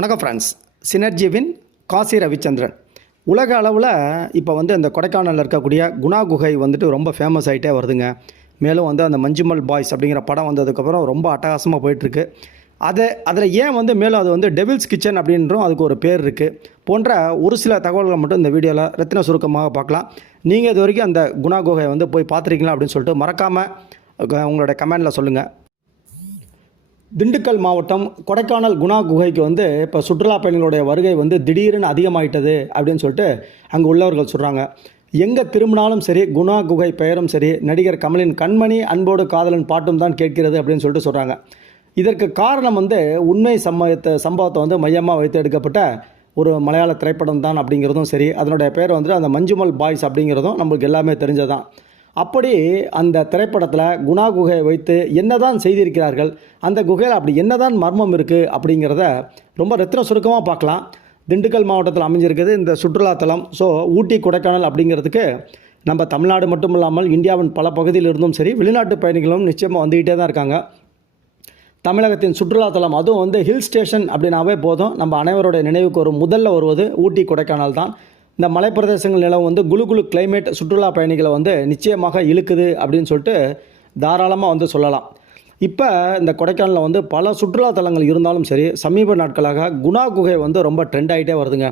வணக்கம் ஃப்ரெண்ட்ஸ். சினர்ஜிவின் காசி ரவிச்சந்திரன். உலக அளவில் இப்போ அந்த கொடைக்கானலில் இருக்கக்கூடிய குணா குகை ரொம்ப ஃபேமஸ் ஆகிட்டே வருதுங்க. மேலும் அந்த மஞ்சுமல் பாய்ஸ் அப்படிங்கிற படம் வந்ததுக்கப்புறம் ரொம்ப அட்டகாசமாக போயிட்டுருக்கு. அதில் ஏன் மேலும் அது டெவில்ஸ் கிச்சன் அப்படின்றும் அதுக்கு ஒரு பேர் இருக்குது போன்ற ஒரு சில தகவல்களை மட்டும் இந்த வீடியோவில் ரத்தின சுருக்கமாக பார்க்கலாம். நீங்கள் இது வரைக்கும் அந்த குணா குகை போய் பார்த்துருக்கீங்களா அப்படின்னு சொல்லிட்டு மறக்காமல் உங்களோட கமெண்டில் சொல்லுங்கள். திண்டுக்கல் மாவட்டம் கொடைக்கானல் குணா குகைக்கு இப்போ சுற்றுலா பயணிகளுடைய வருகை திடீர்னு அதிகமாகிட்டது அப்படின்னு சொல்லிட்டு அங்கே உள்ளவர்கள் சொல்கிறாங்க. எங்கே திரும்பினாலும் சரி குணா குகை பெயரும் சரி நடிகர் கமலின் கண்மணி அன்போடு காதலன் பாட்டும் தான் கேட்கிறது அப்படின்னு சொல்லிட்டு சொல்கிறாங்க. இதற்கு காரணம் உண்மை சம்பவத்தை மையமாக வைத்து எடுக்கப்பட்ட ஒரு மலையாள திரைப்படம் தான் அப்படிங்கிறதும் சரி, அதனுடைய பேர் அந்த மஞ்சுமல் பாய்ஸ் அப்படிங்கிறதும் நம்மளுக்கு எல்லாமே தெரிஞ்சதான். அப்படி அந்த திரைப்படத்தில் குணா குகையை வைத்து என்னதான் செய்திருக்கிறார்கள், அந்த குகையில் அப்படி என்னதான் மர்மம் இருக்குது அப்படிங்கிறத ரொம்ப ரத்தின சுருக்கமாக பார்க்கலாம். திண்டுக்கல் மாவட்டத்தில் அமைஞ்சிருக்குது இந்த சுற்றுலாத்தலம். ஸோ ஊட்டி கொடைக்கானல் அப்படிங்கிறதுக்கு நம்ம தமிழ்நாடு மட்டும் இல்லாமல் இந்தியாவின் பல பகுதியில் இருந்தும் சரி வெளிநாட்டு பயணிகளும் நிச்சயமாக வந்துக்கிட்டே தான் இருக்காங்க. தமிழகத்தின் சுற்றுலாத்தலம் அதுவும் ஹில் ஸ்டேஷன் அப்படின்னாவே போதும், நம்ம அனைவருடைய நினைவுக்கு முதல்ல வருவது ஊட்டி கொடைக்கானல் தான். இந்த மலைப்பிரதேசங்கள் நிலம் குளு குளு கிளைமேட் சுற்றுலா பயணிகளை நிச்சயமாக இழுக்குது அப்படின்னு சொல்லிட்டு தாராளமாக சொல்லலாம். இப்போ இந்த கொடைக்கானலில் பல சுற்றுலாத்தலங்கள் இருந்தாலும் சரி, சமீப நாட்களாக குணா குகை ரொம்ப ட்ரெண்ட் ஆகிட்டே வருதுங்க.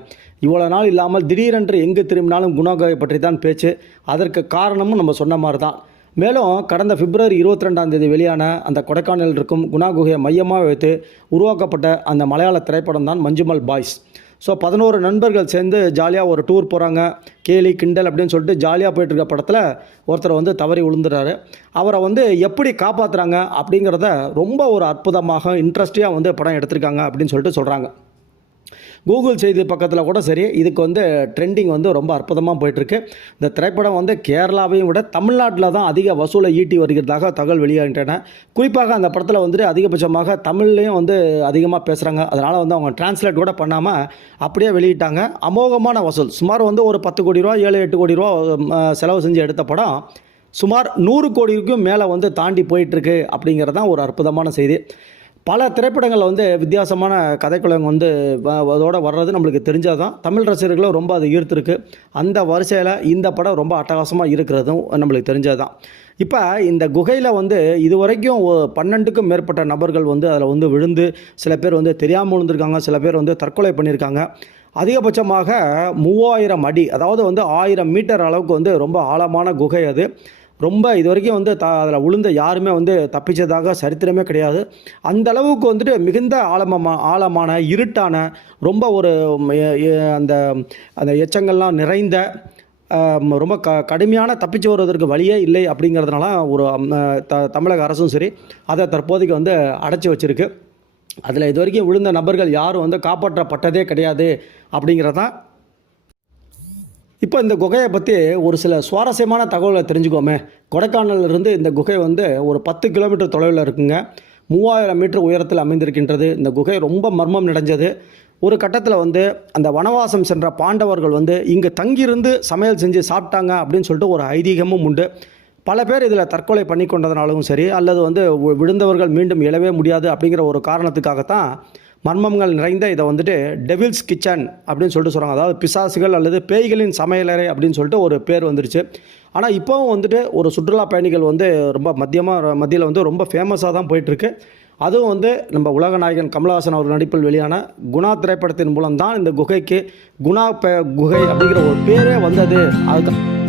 இவ்வளோ நாள் இல்லாமல் திடீரென்று எங்கு திரும்பினாலும் குணா குகை பற்றி தான் பேச்சு. அதற்கு காரணமும் நம்ம சொன்ன மாதிரி தான். மேலும் கடந்த பிப்ரவரி 22 வெளியான அந்த கொடைக்கானலில் இருக்கும் குணா குகையை மையமாக வைத்து உருவாக்கப்பட்ட அந்த மலையாள திரைப்படம் தான் மஞ்சுமல் பாய்ஸ். ஸோ 11 நண்பர்கள் சேர்ந்து ஜாலியாக ஒரு டூர் போகிறாங்க. கேலி கிண்டல் அப்படின்னு சொல்லிட்டு ஜாலியாக போயிட்டுருக்க படத்தில் ஒருத்தர் தவறி விழுந்துடுறாரு. அவரை எப்படி காப்பாற்றுறாங்க அப்படிங்கிறத ரொம்ப ஒரு அற்புதமாக இன்ட்ரெஸ்டியாக படம் எடுத்திருக்காங்க அப்படின்னு சொல்லிட்டு சொல்கிறாங்க. கூகுள் செய்தி பக்கத்தில் கூட சரி இதுக்கு ட்ரெண்டிங் ரொம்ப அற்புதமாக போயிட்டுருக்கு. இந்த திரைப்படம் கேரளாவையும் விட தமிழ்நாட்டில் தான் அதிக வசூலை ஈட்டி வருகிறதாக தகவல் வெளியாகின்றன. குறிப்பாக அந்த படத்தில் அதிகபட்சமாக தமிழ்லேயும் அதிகமாக பேசுகிறாங்க. அதனால் அவங்க டிரான்ஸ்லேட் கூட பண்ணாமல் அப்படியே வெளியிட்டாங்க. அமோகமான வசூல் சுமார் ஒரு 10 கோடி ரூபா 7-8 கோடி ரூபா செலவு செஞ்சு எடுத்த படம் சுமார் 100 கோடிக்கும் மேலே தாண்டி போயிட்டுருக்கு அப்படிங்கிறது தான் ஒரு அற்புதமான செய்தி. பல திரைப்படங்கள் வித்தியாசமான கதைக்குள்ளவங்க அதோடு வர்றது நம்மளுக்கு தெரிஞ்சால் தான் தமிழ் ரசிகர்களும் ரொம்ப அது ஈர்த்துருக்கு. அந்த வரிசையில் இந்த படம் ரொம்ப அட்டகாசமாக இருக்கிறதும் நம்மளுக்கு தெரிஞ்சது தான். இப்போ இந்த குகையில் இது வரைக்கும் 12க்கும் மேற்பட்ட நபர்கள் அதில் விழுந்து சில பேர் தெரியாமல் விழுந்திருக்காங்க, சில பேர் தற்கொலை பண்ணியிருக்காங்க. அதிகபட்சமாக 3000 அடி, அதாவது 1000 மீட்டர் அளவுக்கு ரொம்ப ஆழமான குகை. அது ரொம்ப இது வரைக்கும் அதில் விழுந்த யாருமே தப்பிச்சதாக சரித்திரமே கிடையாது. அந்த அளவுக்கு மிகுந்த ஆழமான இருட்டான ரொம்ப ஒரு அந்த அந்த எச்சங்கள்லாம் நிறைந்த ரொம்ப கடுமையான தப்பிச்சு வருவதற்கு வழியே இல்லை அப்படிங்கிறதுனால ஒரு தமிழக அரசும் சரி அதை தற்போதைக்கு அடைச்சி வச்சுருக்கு. அதில் இது வரைக்கும் விழுந்த நபர்கள் யாரும் காப்பாற்றப்பட்டதே கிடையாது அப்படிங்கிறதான். இப்போ இந்த குகையை பற்றி ஒரு சில சுவாரஸ்யமான தகவலை தெரிஞ்சுக்கோமே. கொடைக்கானலிருந்து இந்த குகை ஒரு 10 கிலோமீட்டர் தொலைவில் இருக்குங்க. 3000 மீட்டர் உயரத்தில் அமைந்திருக்கின்றது. இந்த குகை ரொம்ப மர்மம் நிறைஞ்சது. ஒரு கட்டத்தில் அந்த வனவாசம் சென்ற பாண்டவர்கள் இங்கே தங்கியிருந்து சமையல் செஞ்சு சாப்பிட்டாங்க அப்படின்னு சொல்லிட்டு ஒரு ஐதீகமும் உண்டு. பல பேர் இதில் தற்கொலை பண்ணி கொண்டதுனாலும் சரி, அல்லது விழுந்தவர்கள் மீண்டும் எழவே முடியாது அப்படிங்கிற ஒரு காரணத்துக்காகத்தான் மர்மங்கள் நிறைந்த இதை டெவில்ஸ் கிச்சன் அப்படின்னு சொல்லிட்டு சொல்கிறாங்க. அதாவது பிசாசுகள் அல்லது பேய்களின் சமையலறை அப்படின்னு சொல்லிட்டு ஒரு பேர் வந்துருச்சு. ஆனால் இப்போவும் ஒரு சுற்றுலா பயணிகள் ரொம்ப மத்தியில் ரொம்ப ஃபேமஸாக தான் போயிட்டுருக்கு. அதுவும் நம்ம உலக நாயகன் கமலஹாசன் அவர் நடிப்பில் வெளியான குணா திரைப்படத்தின் மூலம் தான் இந்த குகைக்கு குகை அப்படிங்கிற ஒரு பேரே வந்தது. அதுக்கு